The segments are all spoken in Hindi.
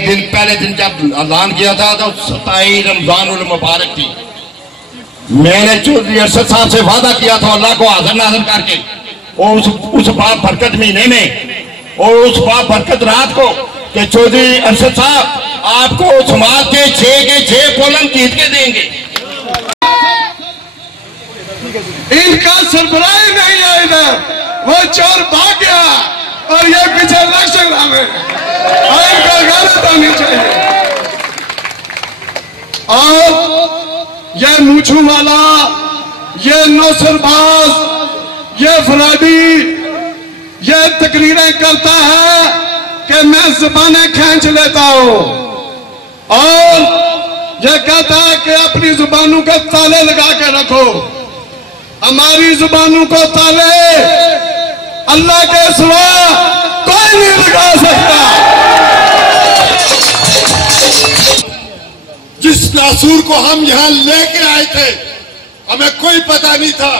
दिन पहले दिन जब ऐलान किया था तो 27 रमजान उल मुबारक थी। मैंने चौधरी अरशद साहब से वादा किया था अल्लाह को हाजिर नाज़िर करके और उस बाप बरकत महीने में और उस बाप बरकत रात को कि चौधरी अरशद साहब आपको समाज के 6 के 6 कॉलम जीत के देंगे। इनका सरबराही नहीं है इधर, वो चोर भाग गया और ये पीछे इलेक्शन है और इनका गलत होनी चाहिए। और ये मूछू वाला, ये नौसरबाज, ये फराडी, ये तकरीरें करता है कि मैं जुबानें खींच लेता हूं और ये कहता है कि अपनी जुबानों को ताले लगा के रखो। हमारी जुबानों को ताले अल्लाह के सिवा कोई नहीं लगा सकता। जिस नासूर को हम यहाँ लेके आए थे हमें कोई पता नहीं था।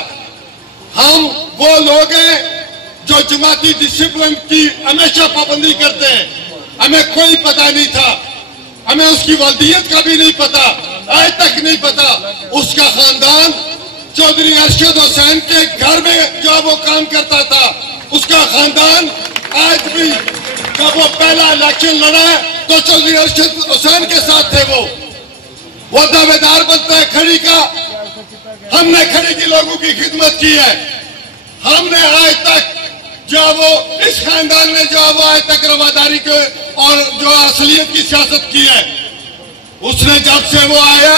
हम वो लोग हैं जो जमाती डिसिप्लिन की हमेशा पाबंदी करते हैं। हमें कोई पता नहीं था, हमें उसकी वल्दियत का भी नहीं पता, आज तक नहीं पता। उसका खानदान चौधरी अरशद हुसैन के घर में जो वो काम करता था, उसका खानदान आज भी जब वो पहला इलेक्शन लड़ा तो चौधरी अरशद हुसैन के साथ थे। वो दावेदार बनता है खड़ी का। हमने खड़ी की लोगों की खिदमत की है। हमने आज तक जो वो इस खानदान ने जो वो आज तक रवादारी के और जो असलियत की सियासत की है, उसने जब से वो आया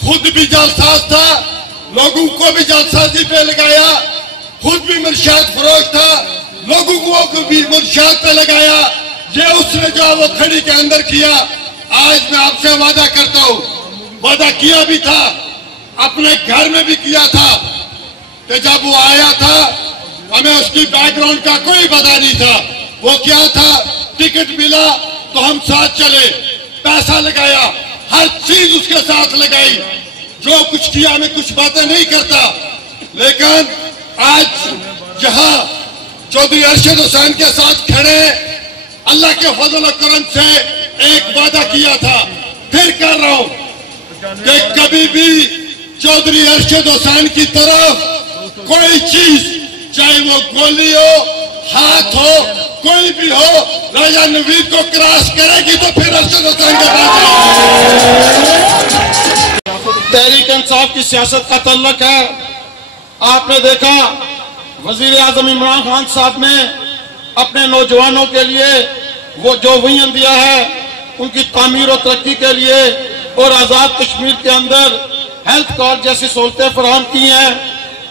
खुद भी जालसाज था, लोगों को भी जालसाजी पे लगाया, खुद भी मुर्शिद फरोश था, लोगों को भी मुर्शिद पे लगाया। ये उसने जो वो खड़ी के अंदर किया। आज मैं आपसे वादा करता हूं, वादा किया भी था, अपने घर में भी किया था कि जब वो आया था हमें उसकी बैकग्राउंड का कोई पता नहीं था। वो क्या था, टिकट मिला तो हम साथ चले, पैसा लगाया, हर चीज उसके साथ लगाई, जो कुछ किया मैं कुछ बातें नहीं करता। लेकिन आज जहां चौधरी अरशद हुसैन के साथ खड़े, अल्लाह के फजल और करम से एक वादा किया था, फिर कर रहा हूं कि कभी भी चौधरी अरशद हुसैन की तरफ कोई चीज, चाहे वो गोली हो, हाथ हो, कोई भी हो, राजा नवीद को क्रॉस करेगी तो फिर अरशद हुसैन के पास। तहरीक इंसाफ की सियासत का तल्लक है। आपने देखा वजीर आजम इमरान खान साहब ने अपने नौजवानों के लिए वो जो विजन दिया है, उनकी तामीर और तरक्की के लिए और आजाद कश्मीर के अंदर हेल्थ कार्ड जैसी सहूलतें फराहम की हैं।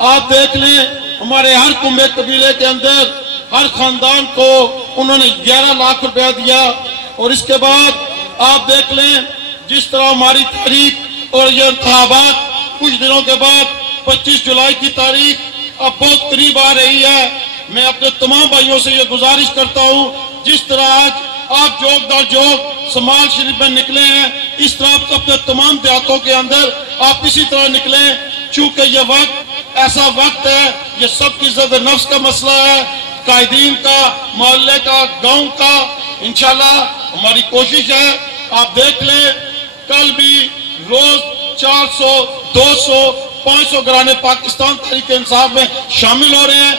आप देख लें, हमारे हर कुंबे कबीले के अंदर हर खानदान को उन्होंने 11 लाख रुपया दिया। और इसके बाद आप देख लें जिस तरह हमारी तारीख और ये इंतखाबात कुछ दिनों के बाद 25 जुलाई की तारीख अब बहुत करीब आ रही है। मैं अपने तमाम भाइयों से ये गुजारिश करता हूँ, जिस तरह आज आप जोग दर जोग समाल शरीफ में निकले हैं, इस तरह अपने तमाम देहातों के अंदर आप इसी तरह निकले। चूंकि ये वक्त ऐसा वक्त है, ये सबकी इज्जत नफ्स का मसला है, कायदीन का, मोहल्ले का, गांव का। इंशाल्लाह हमारी कोशिश है, आप देख लें कल भी रोज 400, 200, 500 घराने पाकिस्तान तहरीक इंसाफ में शामिल हो रहे हैं।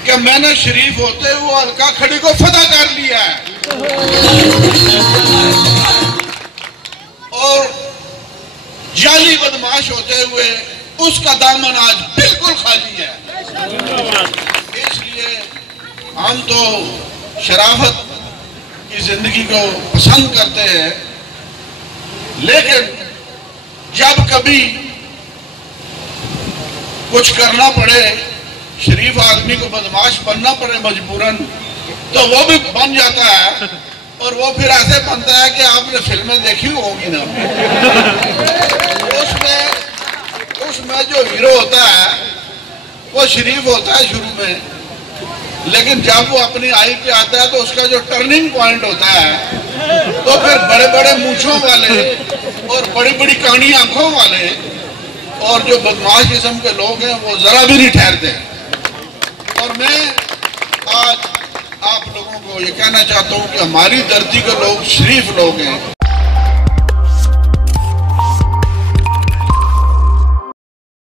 कि मैंने शरीफ होते हुए हल्का खड़ी को फतह कर लिया है और जाली बदमाश होते हुए उसका दामन आज बिल्कुल खाली है। इसलिए हम तो शराफत की जिंदगी को पसंद करते हैं, लेकिन जब कभी कुछ करना पड़े, शरीफ आदमी को बदमाश बनना पड़े मजबूरन, तो वो भी बन जाता है। और वो फिर ऐसे बनता है कि आपने फिल्में देखी होगी ना, उसमें जो हीरो होता है वो शरीफ होता है शुरू में, लेकिन जब वो अपनी आई पे आता है तो उसका जो टर्निंग पॉइंट होता है तो फिर बड़े बड़े मूंछों वाले और बड़ी बड़ी कानी आंखों वाले और जो बदमाश किस्म के लोग हैं वो जरा भी नहीं ठहरते हैं। और मैं आज आप लोगों को ये कहना चाहता हूं कि हमारी धरती के लोग शरीफ लोग हैं।